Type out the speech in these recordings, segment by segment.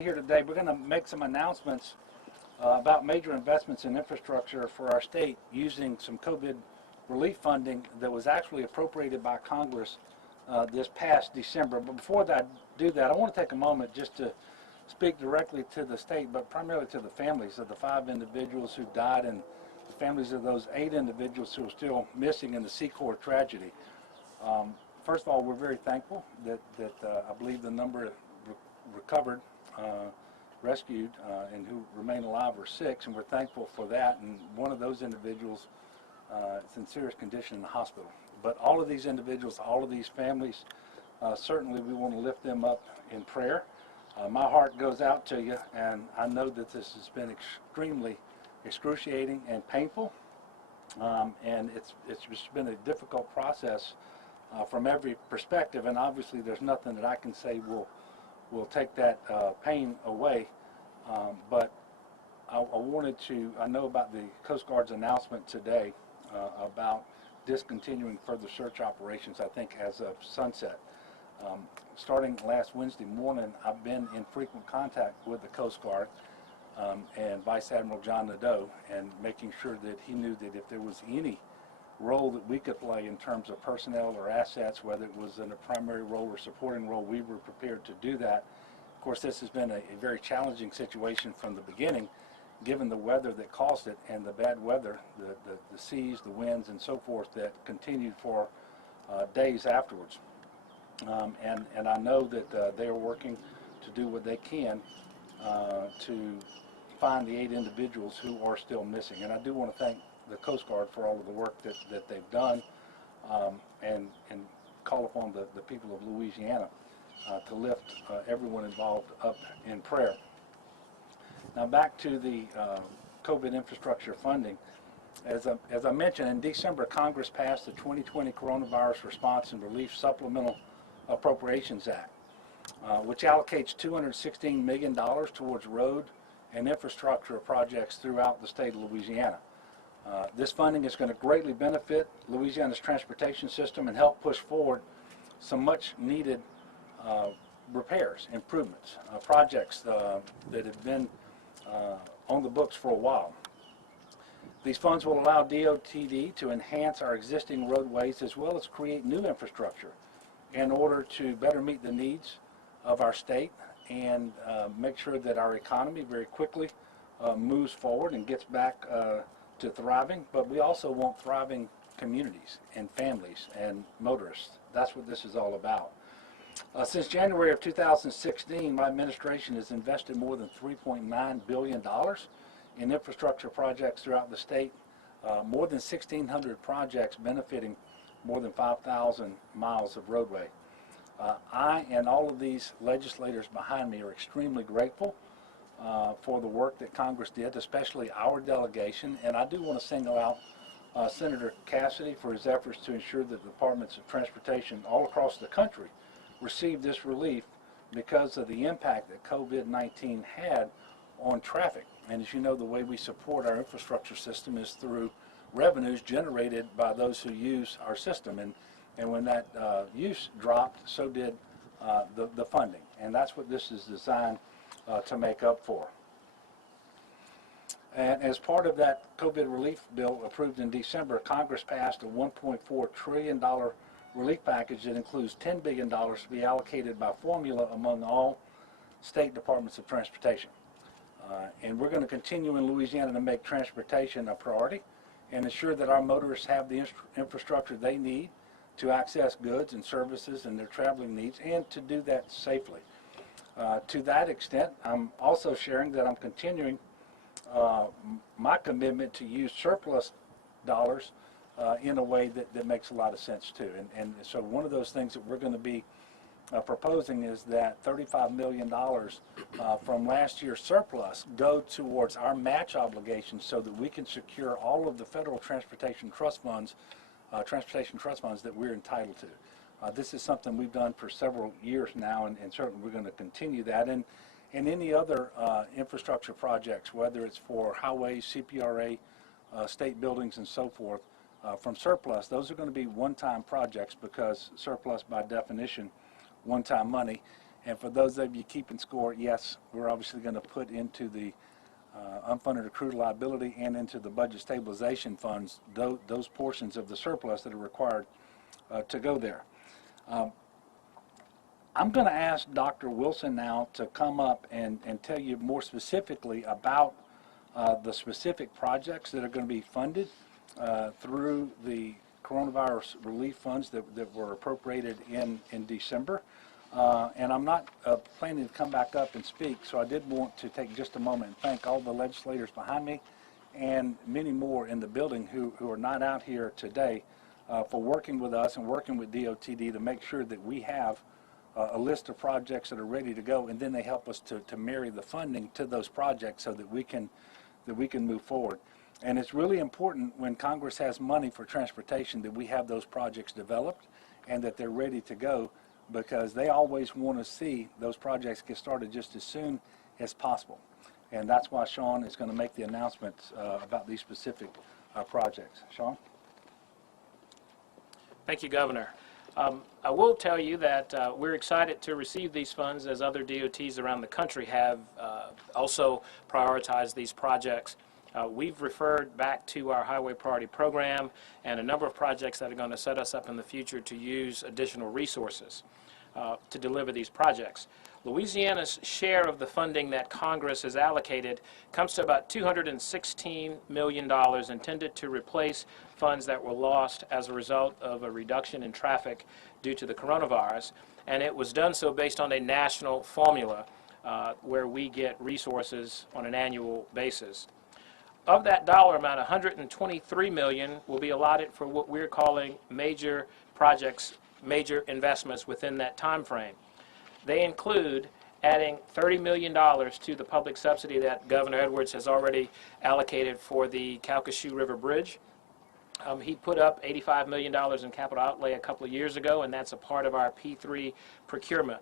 Here today, we're going to make some announcements about major investments in infrastructure for our state using some COVID relief funding that was actually appropriated by Congress this past December. But before I do that, I want to take a moment just to speak directly to the state, but primarily to the families of the 5 individuals who died and the families of those 8 individuals who are still missing in the Secor tragedy. First of all, we're very thankful that I believe the number recovered, rescued, and who remain alive are 6, and we're thankful for that. And one of those individuals is in serious condition in the hospital. But all of these individuals, all of these families, certainly we want to lift them up in prayer. My heart goes out to you, and I know that this has been extremely excruciating and painful, and it's just been a difficult process from every perspective. And obviously, there's nothing that I can say will take that pain away. But I know about the Coast Guard's announcement today about discontinuing further search operations, I think, as of sunset. Starting last Wednesday morning, I've been in frequent contact with the Coast Guard and Vice Admiral John Nadeau, and making sure that he knew that if there was any role that we could play in terms of personnel or assets, whether it was in a primary role or supporting role, we were prepared to do that. Of course, this has been a very challenging situation from the beginning, given the weather that caused it and the bad weather, the seas, the winds, and so forth that continued for days afterwards. And I know that they are working to do what they can to find the 8 individuals who are still missing. And I do want to thank the Coast Guard for all of the work that they've done, and call upon the people of Louisiana to lift everyone involved up in prayer. Now back to the COVID infrastructure funding. As I mentioned, in December, Congress passed the 2020 Coronavirus Response and Relief Supplemental Appropriations Act, which allocates $216 million towards road and infrastructure projects throughout the state of Louisiana. This funding is going to greatly benefit Louisiana's transportation system and help push forward some much needed repairs, improvements, projects that have been on the books for a while. These funds will allow DOTD to enhance our existing roadways as well as create new infrastructure in order to better meet the needs of our state and make sure that our economy very quickly moves forward and gets back to thriving. But we also want thriving communities and families and motorists. That's what this is all about. Since January of 2016, my administration has invested more than $3.9 billion in infrastructure projects throughout the state, more than 1,600 projects benefiting more than 5,000 miles of roadway. I and all of these legislators behind me are extremely grateful for the work that Congress did, especially our delegation. And I do want to single out Senator Cassidy for his efforts to ensure that the departments of transportation all across the country receive this relief because of the impact that COVID-19 had on traffic. And as you know, the way we support our infrastructure system is through revenues generated by those who use our system. And when that use dropped, so did the funding. And that's what this is designed to make up for. And as part of that COVID relief bill approved in December, Congress passed a $1.4 trillion relief package that includes $10 billion to be allocated by formula among all state departments of transportation. And we're going to continue in Louisiana to make transportation a priority and ensure that our motorists have the infrastructure they need to access goods and services and their traveling needs, and to do that safely. To that extent, I'm also sharing that I'm continuing my commitment to use surplus dollars in a way that makes a lot of sense too. And so one of those things that we're going to be proposing is that $35 million from last year's surplus go towards our match obligations so that we can secure all of the federal transportation trust funds that we're entitled to. This is something we've done for several years now, and certainly we're going to continue that. And any other infrastructure projects, whether it's for highways, CPRA, state buildings, and so forth, from surplus, those are going to be one-time projects because surplus, by definition, one-time money. And for those of you keeping score, yes, we're obviously going to put into the unfunded accrued liability and into the budget stabilization funds those portions of the surplus that are required to go there. I'm going to ask Dr. Wilson now to come up and tell you more specifically about the specific projects that are going to be funded through the coronavirus relief funds that were appropriated in December. And I'm not planning to come back up and speak, so I did want to take just a moment and thank all the legislators behind me and many more in the building who are not out here today for working with us and working with DOTD to make sure that we have a list of projects that are ready to go, and then they help us to marry the funding to those projects so that we can move forward. And it's really important when Congress has money for transportation that we have those projects developed and that they're ready to go, because they always want to see those projects get started just as soon as possible. And that's why Sean is going to make the announcements about these specific projects. Sean? Thank you, Governor. I will tell you that we're excited to receive these funds, as other DOTs around the country have also prioritized these projects. We've referred back to our Highway Priority Program and a number of projects that are going to set us up in the future to use additional resources to deliver these projects. Louisiana's share of the funding that Congress has allocated comes to about $216 million, intended to replace funds that were lost as a result of a reduction in traffic due to the coronavirus. And it was done so based on a national formula where we get resources on an annual basis. Of that dollar amount, $123 million will be allotted for what we're calling major projects, major investments within that time frame. They include adding $30 million to the public subsidy that Governor Edwards has already allocated for the Calcasieu River Bridge. He put up $85 million in capital outlay a couple of years ago, and that's a part of our P3 procurement.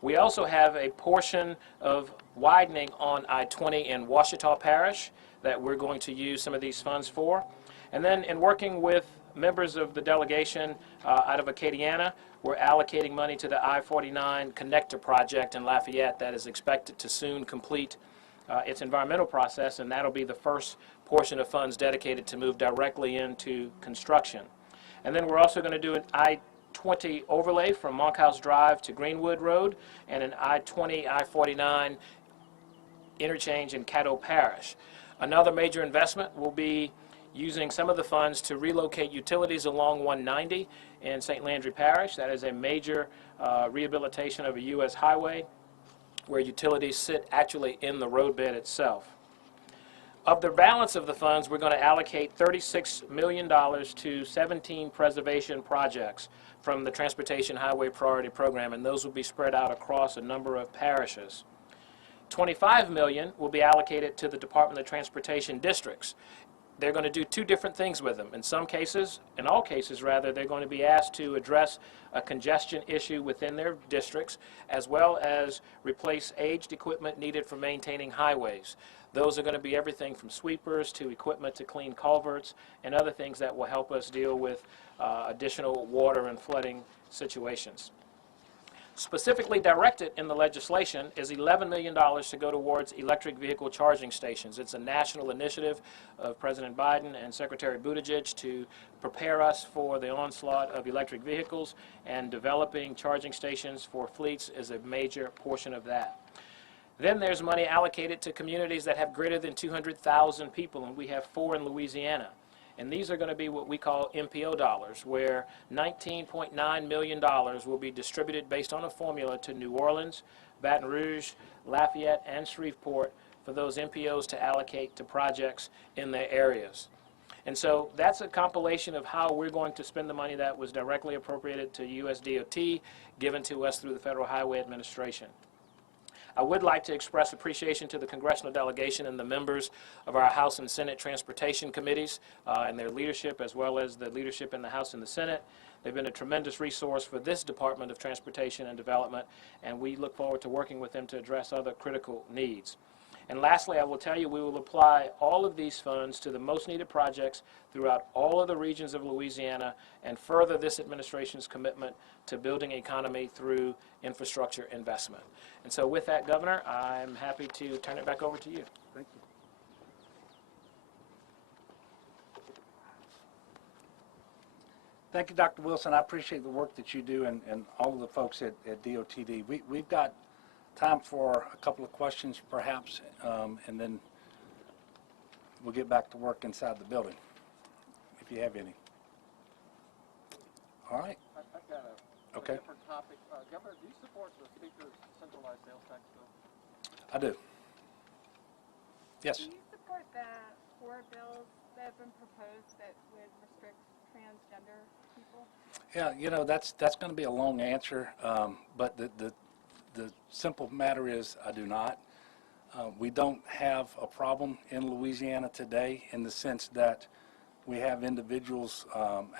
We also have a portion of widening on I-20 in Ouachita Parish that we're going to use some of these funds for. And then in working with members of the delegation out of Acadiana, we're allocating money to the I-49 connector project in Lafayette that is expected to soon complete its environmental process, and that'll be the first portion of funds dedicated to move directly into construction. And then we're also going to do an I-20 overlay from Monkhouse Drive to Greenwood Road, and an I-20, I-49 interchange in Caddo Parish. Another major investment will be using some of the funds to relocate utilities along 190 in St. Landry Parish. That is a major rehabilitation of a U.S. highway where utilities sit actually in the roadbed itself. Of the balance of the funds, we're going to allocate $36 million to 17 preservation projects from the Transportation Highway Priority Program, and those will be spread out across a number of parishes. $25 million will be allocated to the Department of Transportation districts. They're going to do two different things with them. In some cases, in all cases rather, they're going to be asked to address a congestion issue within their districts, as well as replace aged equipment needed for maintaining highways. Those are going to be everything from sweepers to equipment to clean culverts and other things that will help us deal with additional water and flooding situations. Specifically directed in the legislation is $11 million to go towards electric vehicle charging stations. It's a national initiative of President Biden and Secretary Buttigieg to prepare us for the onslaught of electric vehicles, and developing charging stations for fleets is a major portion of that. Then there's money allocated to communities that have greater than 200,000 people, and we have 4 in Louisiana. And these are going to be what we call MPO dollars, where $19.9 million will be distributed based on a formula to New Orleans, Baton Rouge, Lafayette, and Shreveport for those MPOs to allocate to projects in their areas. And so that's a compilation of how we're going to spend the money that was directly appropriated to US DOT, given to us through the Federal Highway Administration. I would like to express appreciation to the congressional delegation and the members of our House and Senate Transportation Committees and their leadership, as well as the leadership in the House and the Senate. They've been a tremendous resource for this Department of Transportation and Development, and we look forward to working with them to address other critical needs. And lastly, I will tell you, we will apply all of these funds to the most needed projects throughout all of the regions of Louisiana and further this administration's commitment to building an economy through infrastructure investment. And so with that, Governor, I'm happy to turn it back over to you. Thank you. Thank you, Dr. Wilson. I appreciate the work that you do and all of the folks at DOTD. We've got time for a couple of questions, perhaps, and then we'll get back to work inside the building, if you have any. All right. I've got a Okay. different topic. Governor, do you support the Speaker's centralized sales tax bill? I do. Yes. Do you support the 4 bills that have been proposed that would restrict transgender people? Yeah, you know, that's going to be a long answer, but the simple matter is I do not. We don't have a problem in Louisiana today in the sense that we have individuals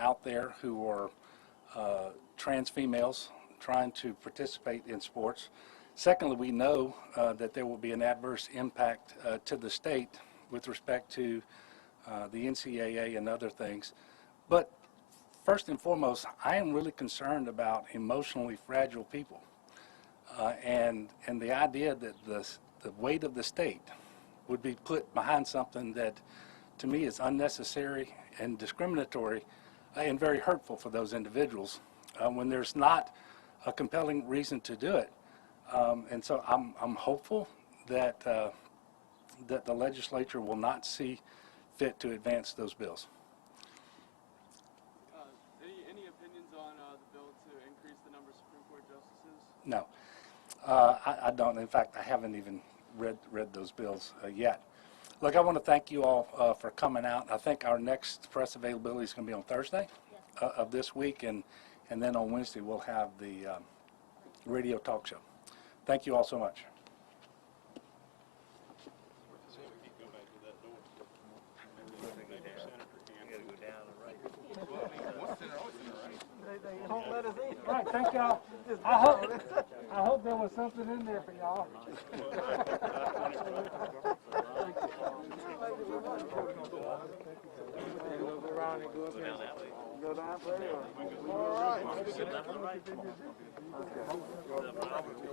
out there who are trans females trying to participate in sports. Secondly, we know that there will be an adverse impact to the state with respect to the NCAA and other things. But first and foremost, I am really concerned about emotionally fragile people. And the idea that the weight of the state would be put behind something that to me is unnecessary and discriminatory and very hurtful for those individuals when there's not a compelling reason to do it. And so I'm hopeful that that the legislature will not see fit to advance those bills. Any opinions on the bill to increase the number of Supreme Court justices? No, I don't. In fact, I haven't even read those bills yet. Look, I want to thank you all for coming out. I think our next press availability is going to be on Thursday of this week, and then on Wednesday we'll have the radio talk show. Thank you all so much. They won't let us in. All right, thank y'all. I hope there was something in there for y'all. Go down there. All right.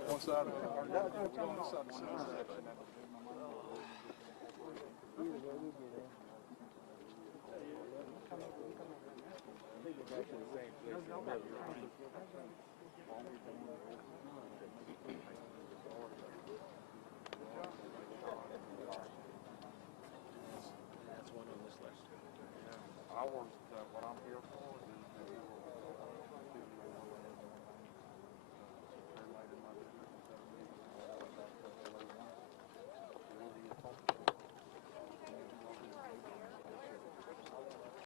One side of it.